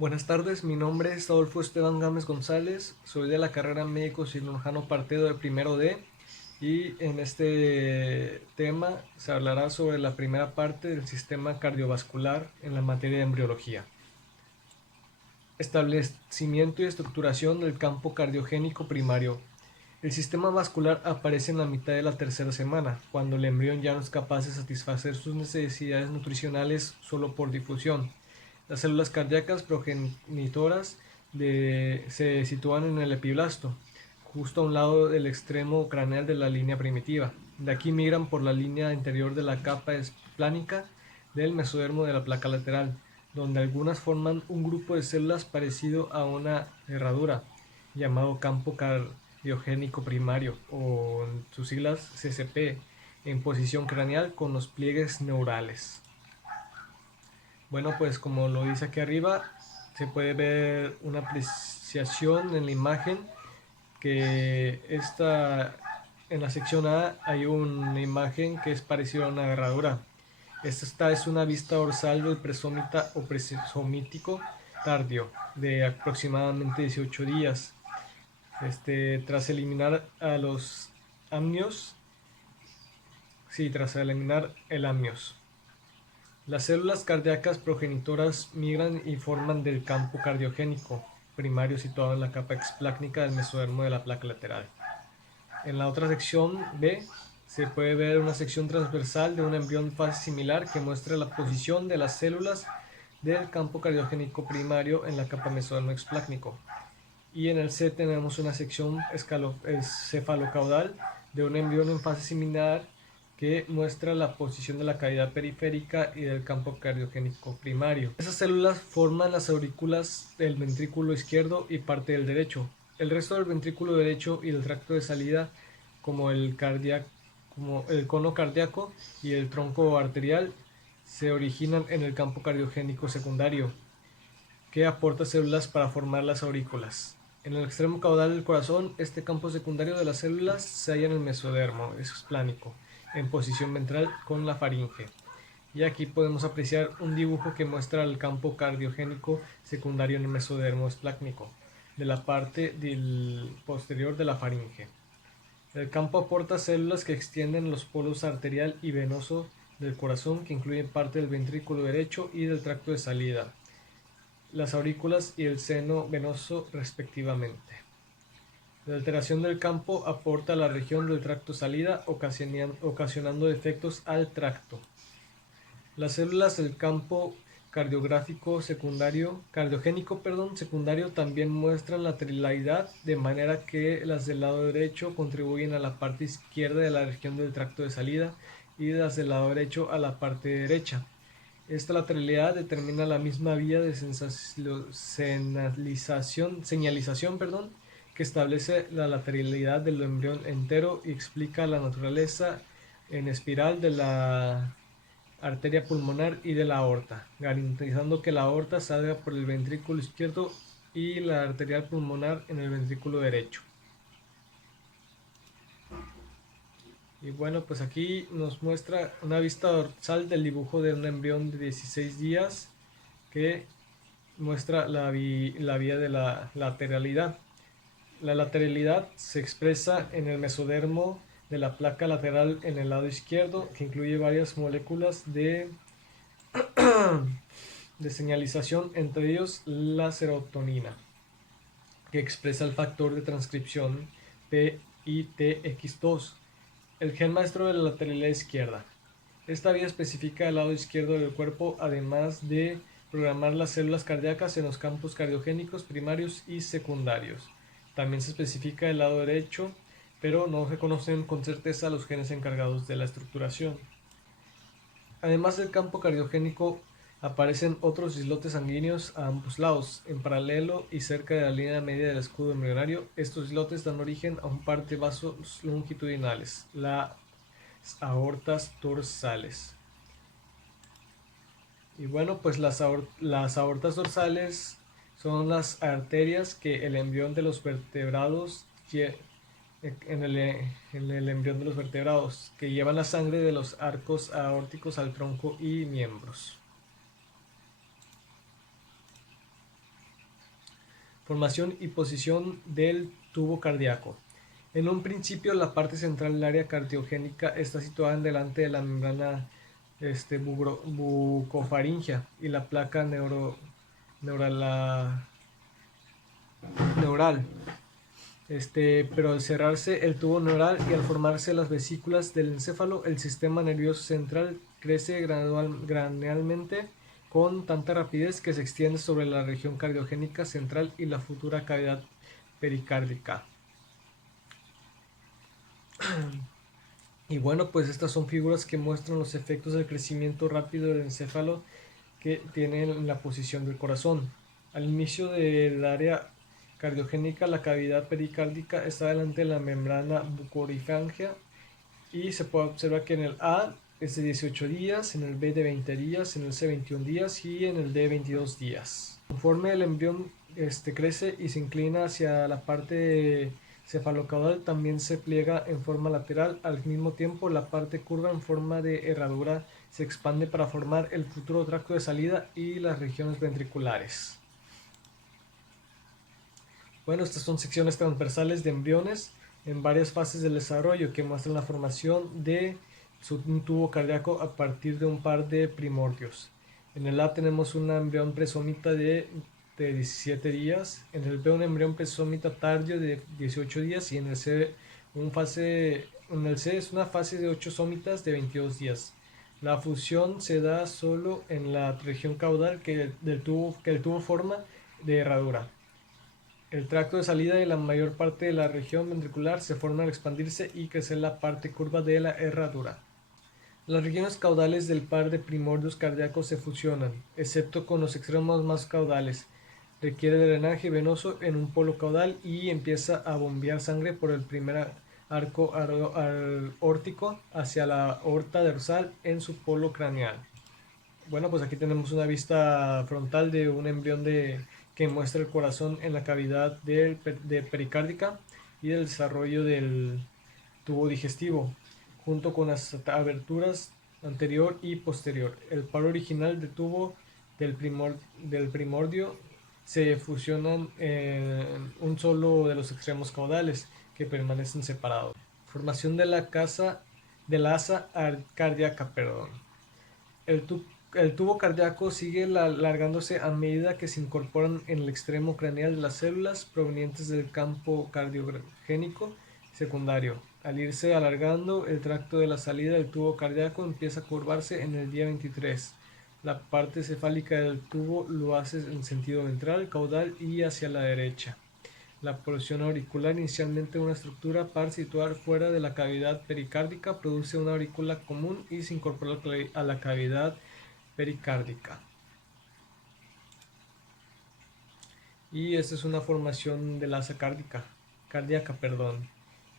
Buenas tardes, mi nombre es Adolfo Esteban Gámez González, soy de la carrera médico cirujano partido de primero D y en este tema se hablará sobre la primera parte del sistema cardiovascular en la materia de embriología. Establecimiento y estructuración del campo cardiogénico primario. El sistema vascular aparece en la mitad de la tercera semana, cuando el embrión ya no es capaz de satisfacer sus necesidades nutricionales solo por difusión. Las células cardíacas progenitoras se sitúan en el epiblasto, justo a un lado del extremo craneal de la línea primitiva. De aquí migran por la línea interior de la capa esplánica del mesodermo de la placa lateral, donde algunas forman un grupo de células parecido a una herradura, llamado campo cardiogénico primario, o en sus siglas CCP, en posición craneal con los pliegues neurales. Bueno, pues como lo dice aquí arriba, se puede ver una apreciación en la imagen que en la sección A hay una imagen que es parecida a una herradura. Esta es una vista dorsal del presómita o presomítico tardío de aproximadamente 18 días. Tras eliminar a los amnios, tras eliminar el amnios. Las células cardíacas progenitoras migran y forman del campo cardiogénico primario situado en la capa explácnica del mesodermo de la placa lateral. En la otra sección B se puede ver una sección transversal de un embrión en fase similar que muestra la posición de las células del campo cardiogénico primario en la capa mesodermo explácnico. Y en el C tenemos una sección cefalocaudal de un embrión en fase similar que muestra la posición de la cavidad periférica y del campo cardiogénico primario. Esas células forman las aurículas del ventrículo izquierdo y parte del derecho. El resto del ventrículo derecho y del tracto de salida, como como el cono cardíaco y el tronco arterial, se originan en el campo cardiogénico secundario, que aporta células para formar las aurículas. En el extremo caudal del corazón, este campo secundario de las células se halla en el mesodermo esplánico, en posición ventral con la faringe. Y aquí podemos apreciar un dibujo que muestra el campo cardiogénico secundario en el mesodermo esplánico, de la parte posterior de la faringe. El campo aporta células que extienden los polos arterial y venoso del corazón, que incluyen parte del ventrículo derecho y del tracto de salida, las aurículas y el seno venoso respectivamente. La alteración del campo aporta a la región del tracto salida, ocasionando defectos al tracto. Las células del campo cardiogénico secundario también muestran lateralidad, de manera que las del lado derecho contribuyen a la parte izquierda de la región del tracto de salida y las del lado derecho a la parte derecha. Esta lateralidad determina la misma vía de señalización, que establece la lateralidad del embrión entero y explica la naturaleza en espiral de la arteria pulmonar y de la aorta, garantizando que la aorta salga por el ventrículo izquierdo y la arterial pulmonar en el ventrículo derecho. Y bueno, pues aquí nos muestra una vista dorsal del dibujo de un embrión de 16 días que muestra la vía de la lateralidad. La lateralidad se expresa en el mesodermo de la placa lateral en el lado izquierdo, que incluye varias moléculas de señalización, entre ellos la serotonina, que expresa el factor de transcripción PITX2, el gen maestro de la lateralidad izquierda. Esta vía especifica el lado izquierdo del cuerpo, además de programar las células cardíacas en los campos cardiogénicos primarios y secundarios. También se especifica el lado derecho, pero no se conocen con certeza los genes encargados de la estructuración. Además del campo cardiogénico, aparecen otros islotes sanguíneos a ambos lados, en paralelo y cerca de la línea media del escudo embrionario. Estos islotes dan origen a un par de vasos longitudinales, las aortas dorsales. Y bueno, pues las aortas dorsales son las arterias que el embrión de los vertebrados en el embrión de los vertebrados, que llevan la sangre de los arcos aórticos al tronco y miembros. Formación y posición del tubo cardíaco. En un principio, la parte central del área cardiogénica está situada delante de la membrana bucofaringea y la placa neural. Pero al cerrarse el tubo neural y al formarse las vesículas del encéfalo, el sistema nervioso central crece gradualmente con tanta rapidez que se extiende sobre la región cardiogénica central y la futura cavidad pericárdica. Y bueno, pues estas son figuras que muestran los efectos del crecimiento rápido del encéfalo que tiene en la posición del corazón. Al inicio del área cardiogénica, la cavidad pericárdica está delante de la membrana bucofaringea y se puede observar que en el A es de 18 días, en el B de 20 días, en el C 21 días y en el D 22 días. Conforme el embrión crece y se inclina hacia la parte cefalocaudal, también se pliega en forma lateral. Al mismo tiempo, la parte curva en forma de herradura se expande para formar el futuro tracto de salida y las regiones ventriculares. Bueno, estas son secciones transversales de embriones en varias fases del desarrollo que muestran la formación de un tubo cardíaco a partir de un par de primordios. En el A tenemos un embrión presómita de 17 días, en el B un embrión presómita tardío de 18 días y en el C, es una fase de 8 sómitas de 22 días. La fusión se da solo en la región caudal que el tubo forma de herradura. El tracto de salida y la mayor parte de la región ventricular se forman al expandirse y crecer la parte curva de la herradura. Las regiones caudales del par de primordios cardíacos se fusionan, excepto con los extremos más caudales. Requiere drenaje venoso en un polo caudal y empieza a bombear sangre por el primer arco aórtico hacia la aorta dorsal en su polo craneal. Bueno, pues aquí tenemos una vista frontal de un embrión que muestra el corazón en la cavidad de pericárdica y del desarrollo del tubo digestivo, junto con las aberturas anterior y posterior. El par original del tubo del primordio se fusionan en un solo de los extremos caudales que permanecen separados. Formación de la asa cardíaca. El, el tubo cardíaco sigue alargándose a medida que se incorporan en el extremo craneal de las células provenientes del campo cardiogénico secundario. Al irse alargando el tracto de la salida del tubo cardíaco empieza a curvarse en el día 23. La parte cefálica del tubo lo hace en sentido ventral, caudal y hacia la derecha. La porción auricular, inicialmente una estructura para situar fuera de la cavidad pericárdica, produce una aurícula común y se incorpora a la cavidad pericárdica. Y esta es una formación del asa cardíaca.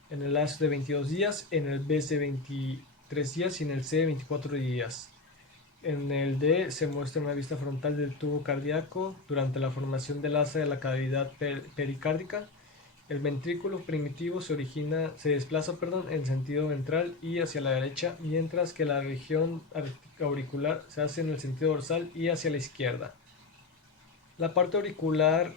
En el A es de 22 días, en el B es de 23 días y en el C de 24 días. En el D se muestra una vista frontal del tubo cardíaco durante la formación del asa de la cavidad pericárdica. El ventrículo primitivo se desplaza en sentido ventral y hacia la derecha, mientras que la región auricular se hace en el sentido dorsal y hacia la izquierda. La parte auricular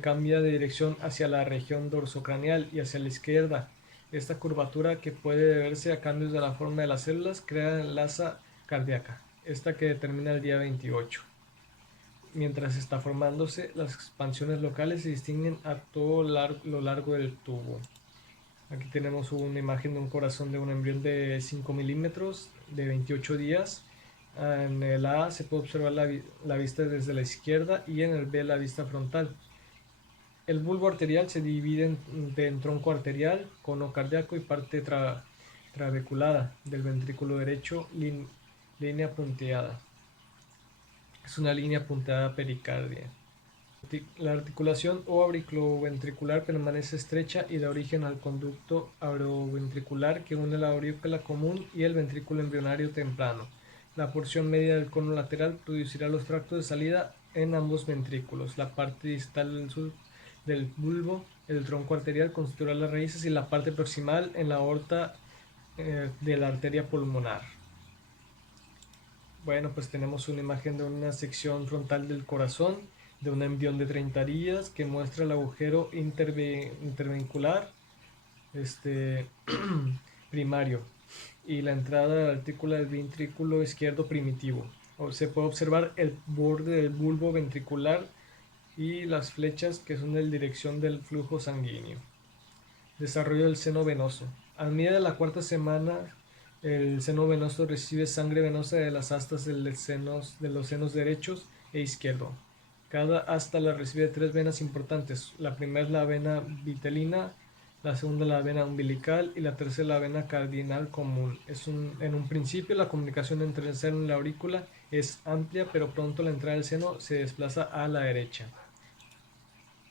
cambia de dirección hacia la región dorsocraneal y hacia la izquierda. Esta curvatura, que puede deberse a cambios de la forma de las células, crea la asa cardíaca, esta que determina el día 28. Mientras está formándose, las expansiones locales se distinguen a todo lo largo del tubo. Aquí tenemos una imagen de un corazón de un embrión de 5 milímetros de 28 días. En el A se puede observar la vista desde la izquierda y en el B la vista frontal. El bulbo arterial se divide en tronco arterial, cono cardíaco y parte trabeculada del ventrículo derecho, línea punteada. Es una línea punteada pericardia. La articulación o auriculoventricular permanece estrecha y da origen al conducto auroventricular que une la aurícula común y el ventrículo embrionario temprano. La porción media del cono lateral producirá los tractos de salida en ambos ventrículos. La parte distal del bulbo, el tronco arterial, constituirá las raíces y la parte proximal en la aorta de la arteria pulmonar. Bueno, pues tenemos una imagen de una sección frontal del corazón de un embrión de 30 días que muestra el agujero intervencular este, primario y la entrada de la artícula del ventrículo izquierdo primitivo. Se puede observar el borde del bulbo ventricular y las flechas que son en dirección del flujo sanguíneo. Desarrollo del seno venoso. A medida de la cuarta semana, el seno venoso recibe sangre venosa de las astas de los senos derechos e izquierdo. Cada asta la recibe tres venas importantes. La primera es la vena vitelina, la segunda la vena umbilical y la tercera la vena cardinal común. En un principio la comunicación entre el seno y la aurícula es amplia, pero pronto la entrada del seno se desplaza a la derecha.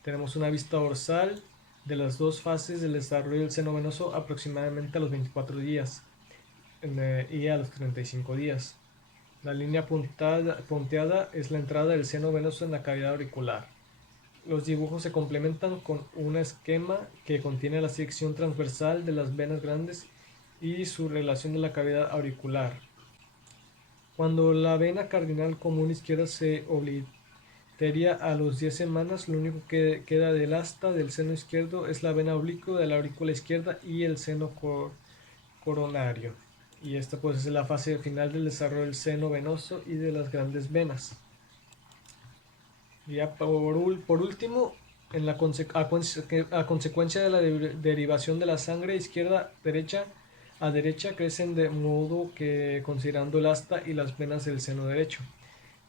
Tenemos una vista dorsal de las dos fases del desarrollo del seno venoso aproximadamente a los 24 días y a los 35 días. La línea punteada es la entrada del seno venoso en la cavidad auricular. Los dibujos se complementan con un esquema que contiene la sección transversal de las venas grandes y su relación de la cavidad auricular. Cuando la vena cardinal común izquierda se obliteria a los 10 semanas, lo único que queda del asta del seno izquierdo es la vena oblicua de la aurícula izquierda y el seno coronario. Y esta pues es la fase final del desarrollo del seno venoso y de las grandes venas. Y ya por último, a consecuencia de la derivación de la sangre izquierda a derecha crecen de modo que considerando el asta y las venas del seno derecho.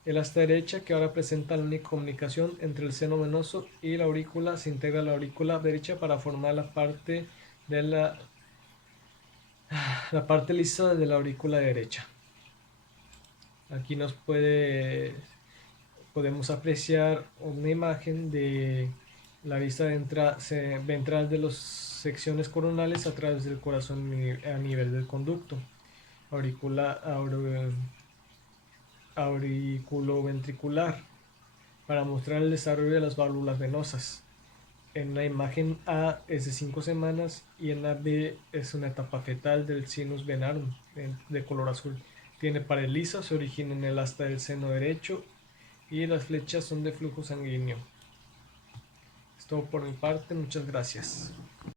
El asta derecha, que ahora presenta la única comunicación entre el seno venoso y la aurícula, se integra a la aurícula derecha para formar la parte lisa de la aurícula derecha. Aquí podemos apreciar una imagen de la vista ventral de las secciones coronales a través del corazón a nivel del conducto auriculoventricular para mostrar el desarrollo de las válvulas venosas. En la imagen A es de 5 semanas y en la B es una etapa fetal del sinus venarum de color azul. Tiene pared lisa, se origina en el asta del seno derecho y las flechas son de flujo sanguíneo. Es todo por mi parte, muchas gracias.